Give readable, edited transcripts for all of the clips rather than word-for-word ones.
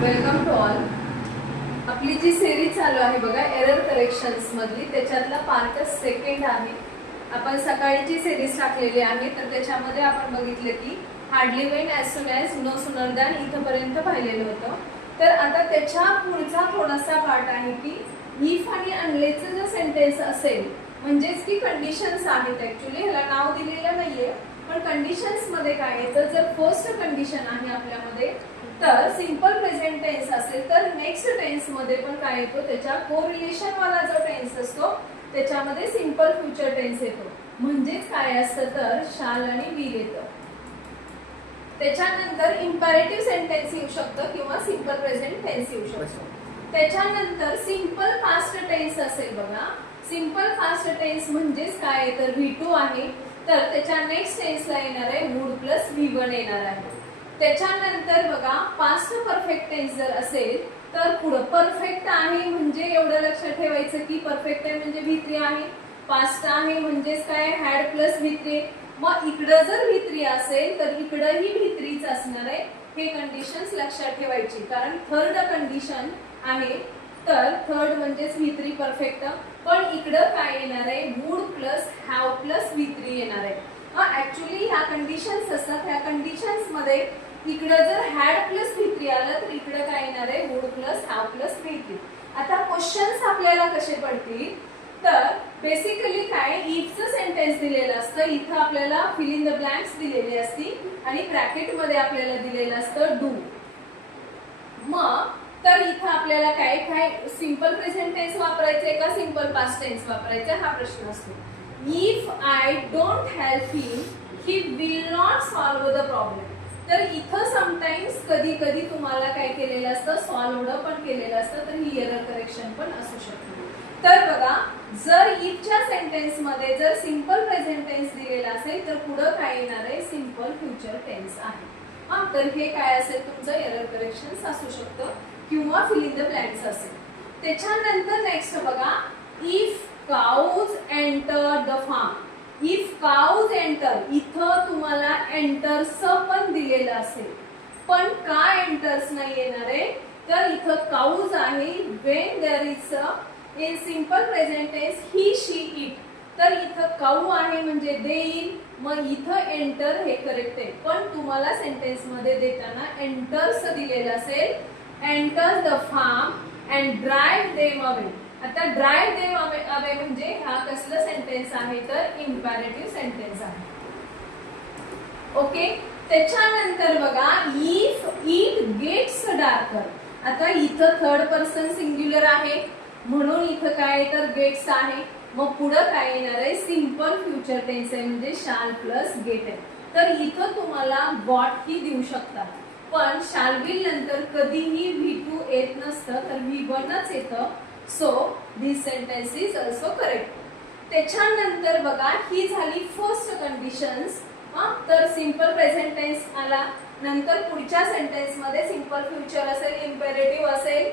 Welcome to all. आपली जी series चालू आहे बघा एरर करेक्शन्स मधली, त्याच्यातला पार्ट सेकंड आहे. आपण सकाळची सिरीज टाकलेली आहे, तर त्याच्यामध्ये आपण बघितलं की hardly when as soon as no sooner than इथपर्यंत पाहिलेलं होतं. तर आता त्याच्या पुढचा थोडासा पार्ट आहे की इफ आणि अनलेसचं जर सेंटेन्स असेल, म्हणजेच की कंडिशन्स आहेत. ऍक्च्युली ह्याला नाव दिलेलं नाहीये, पण कंडिशन्स मध्ये काय आहे तर जर फर्स्ट कंडिशन आहे आपल्यामध्ये तर सिंपल प्रेझेंट टेन्स असेल तर नेक्स्ट टेन्स मध्ये पण काय येतो, त्याच्या कोरिलेशन वाला जो टेन्स असतो त्याच्यामध्ये सिंपल फ्युचर टेन्स येतो. म्हणजेच काय असतं तर शाल आणि विल येतं. त्याच्यानंतर इम्पॅरेटिव्ह सेंटेन्स येऊ शकतं किंवा सिंपल प्रेझेंट टेन्स येऊ शकतो. त्याच्यानंतर सिंपल पास्ट टेन्स असेल बघा. सिंपल पास्ट टेन्स म्हणजेच काय तर V2 आहे, तर त्याच्या नेक्स्ट टेन्सला येणार आहे वुड प्लस V1 येणार आहे. त्याच्यानंतर बघा पास्ट परफेक्ट टेन्स जर असेल तर पुढे परफेक्ट आहे म्हणजे एवढं लक्षात ठेवायचं की परफेक्ट आहे म्हणजे V3 आहे. पास्ट आहे म्हणजेच काय हॅड प्लस V3. मग इकडं जर V3 असेल तर इकडंही V3च असणार आहे. हे कंडिशन्स लक्षात ठेवायची, कारण थर्ड कंडिशन आहे तर थर्ड म्हणजेच V3 परफेक्ट. पण इकडं काय येणार आहे would plus have plus V3 येणार आहे. ऍक्च्युली ह्या कंडिशन्स असतात. ह्या कंडिशन्स मध्ये इकडं जर हॅड प्लस V3 आलं तर इकडं काय येणार आहे would plus have plus V3. आता क्वेश्चन्स आपल्याला कसे पडतील तर बेसिकली काय इफचं सेंटेन्स दिलेलं असतं, इथं आपल्याला फिल इन द ब्लँक्स दिलेली असती आणि ब्रॅकेट मध्ये आपल्याला दिलेलं असतं डू. मग तर इथं आपल्याला काय काय सिंपल प्रेझेंट टेन्स वापरायचे का सिंपल पास्ट टेन्स वापरायचा हा प्रश्न असतो. If I don't help him he will not solve the problem. तर इथं समटाइम्स कधी कधी तुम्हाला काय केलेलं असतं सॉल्व्ड पण केलेलं असतं, तर ही एरर करेक्शन पण असू शकते. तर बघा जर इफच्या सेंटेन्स मध्ये जर सिंपल प्रेझेंट टेन्स दिलेला असेल तर पुढे काय येणार आहे सिंपल फ्युचर टेन्स आहे. तर हे काय असेल तुमचं एरर करेक्शन असू शकतं किंवा फिल इन द ब्लँक्स असेल. त्याच्यानंतर नेक्स्ट बघा if cows enter the farm. If cows enter, इथं तुम्हाला एंटर्स पण दिलेलं असेल, पण का एंटर्स नाही येणार आहे तर इथं काउज आहे. When there is in simple present tense he she it, तर इथं काऊ आहे म्हणजे देईल. मग इथं एंटर हे करेक्ट आहे, पण तुम्हाला सेंटेन्स मध्ये देताना एंटर्स दिलेलं असेल. Enter the farm and drive them away. आता ड्राइव्ह देम अवे म्हणजे हा कसलं सेंटेन्स आहे तर इम्पॅरेटिव्ह सेंटेन्स आहे. ओके. त्याच्यानंतर बघा इफ इट गेट्स डार्कर. आता इथं थर्ड पर्सन सिंग्युलर आहे म्हणून इथं काय तर गेट्स आहे. मग पुढे काय येणार आहे सिंपल फ्युचर टेन्स आहे म्हणजे शाल प्लस गेट आहे. तर इथं तुम्हाला गॉट ही देऊ शकता, पण शाल विल नंतर कधीही V2 येत नसतं तर V1च येतं. So this sentence is also correct. त्याच्यानंतर बघा ही झाली फर्स्ट कंडिशन्स. तर सिंपल प्रेझेंट टेन्स आला, नंतर पुढच्या सेंटेन्स मध्ये सिंपल फ्युचर असेल, इम्पेरेटिव्ह असेल,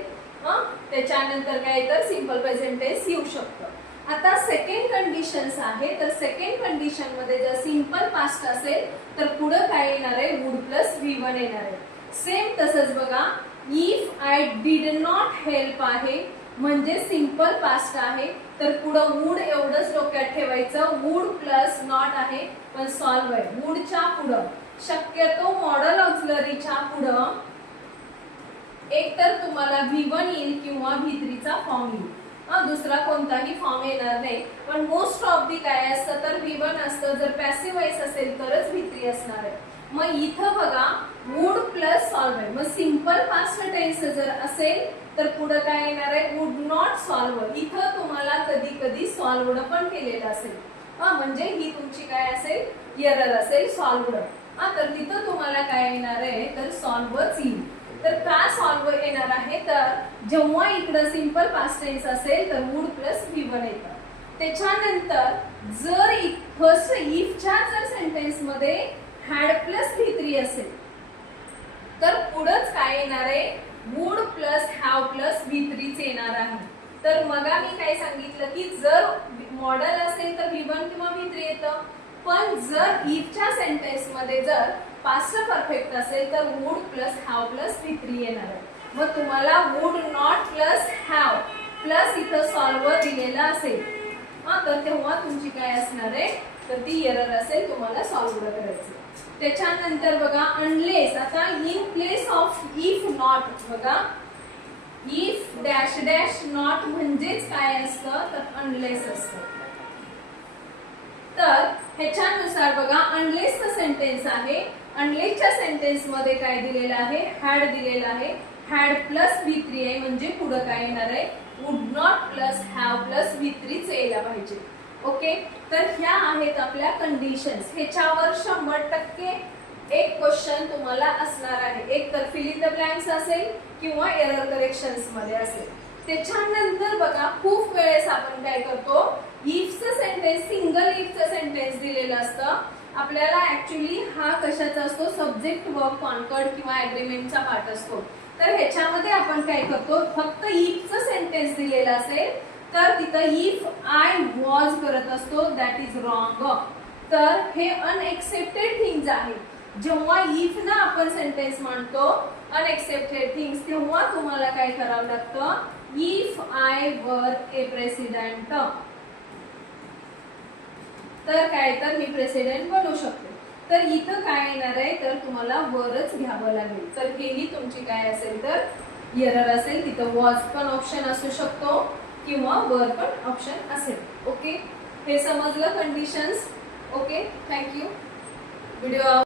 त्याच्यानंतर काय तर सिंपल प्रेझेंट टेन्स येऊ शकतं. आता सेकंड कंडिशन्स आहे, तर सेकंड कंडिशन मध्ये जर सिंपल पास्ट असेल तर पुढे काय येणार आहे वुड प्लस V1 येणार आहे. सेम तसंच बघा if I did not help आहे म्हणजे सिंपल पास्ट आहे, तर पुढं वुड एवढंच डोक्यात ठेवायचं. वुड प्लस नॉट आहे पण सॉल्व आहे. वुडच्या पुढं शक्यतो मॉडल ऑक्झिलरीच्या पुढं एक तर तुम्हाला V1 येईल किंवा V3 चा फॉर्म येईल. दुसरा कोणताही फॉर्म येणार नाही, पण मोस्ट ऑफ दी काय असतं तर V1 असतं. जर पॅसिव्ह वॉइस असेल तरच V3 असणार आहे. मग इथं बघा वुड प्लस सॉल्व आहे. मग सिंपल पास्ट टेन्स जर असेल तर पुढे काय येणार आहे वुड नॉट सॉल्व. इथं तुम्हाला कधी कधी सॉल्वड पण केलेलं असेल, म्हणजे ही तुमची काय असेल एरर असेल सॉल्वड. तर तिथं तुम्हाला काय येणार आहे तर सॉल्वच येईल. तर का सॉल्व येणार आहे तर जेव्हा इकडं सिंपल पास्ट टेन्स असेल तर वुड प्लस V1 येतं. त्याच्यानंतर जर फर्स्ट इफच्या जर सेंटेन्स मध्ये हॅड प्लस V3 असेल तर पुढंच काय येणार आहे would plus have plus V3 येणार आहे. तर मगा मी काय सांगितलं की जर मॉडेल असेल तर V1 किंवा V3 येतं, पण जर इफच्या सेंटेन्स मध्ये जर पास्ट परफेक्ट असेल तर would plus have plus V3 येणार आहे. मग तुम्हाला would not plus have plus इथं सॉल्व्हर दिलेला असेल तर तेव्हा तुमची काय असणार आहे तर ती एरर असेल, तुम्हाला सॉल्व्ह करायचं. त्याच्यानंतर बघा अनलेस, आता in place of if not बघा, इफ डॅश डॅश नॉट म्हणजेच काय असतं तर अनलेस असतं. तर ह्याच्यानुसार बघा अनलेसचं सेंटेन्स आहे. अनलेसच्या सेंटेन्स मध्ये काय दिलेलं आहे, हॅड दिलेलं आहे. हॅड प्लस V3 आहे म्हणजे पुढे काय येणार आहे, would not plus have plus V3 यायला पाहिजे. ओके, तर ह्या आहेत आपल्या कंडिशन्स. ह्याच्यावर 100% एक क्वेश्चन तुम्हाला असणार आहे. एक तर फिल इन द ब्लँक्स असेल किंवा एरर करेक्शन्स मध्ये असेल. त्याच्यानंतर बघा खूप वेळेस आपण काय करतो, इफचं सेंटेन्स, सिंगल इफचं सेंटेन्स दिलेलं असतं आपल्याला. ऍक्च्युली हा कशाचा असतो, सब्जेक्ट वर्ब कॉन्कर्ड किंवा ऍग्रीमेंटचा पार्ट असतो. तर ह्याच्यामध्ये आपण काय करतो, फक्त इफचं सेंटेन्स दिलेलं असेल तर तिथं इफ आय वॉज करत असतो, दॅट इज रॉंग. तर हे अनएक्सेप्टेड थिंग्स आहे. जेव्हा इफ ना आपण सेंटेन्स म्हणतो अनएक्सेप्टेड थिंग्स, तेव्हा तुम्हाला काय करावं लागतं, इफ आय वर ए प्रेसिडेंट, तर काय तर मी प्रेसिडेंट बनू शकतो. तर इथं काय येणार आहे तर तुम्हाला वरच घ्यावं लागेल. तर हेही तुमची काय असेल तर एरर असेल. तिथं वॉज पण ऑप्शन असू शकतो किंवा वर पण ऑप्शन असेल. ओके, हे समजलं कंडिशन्स. Okay, thank you. व्हिडिओ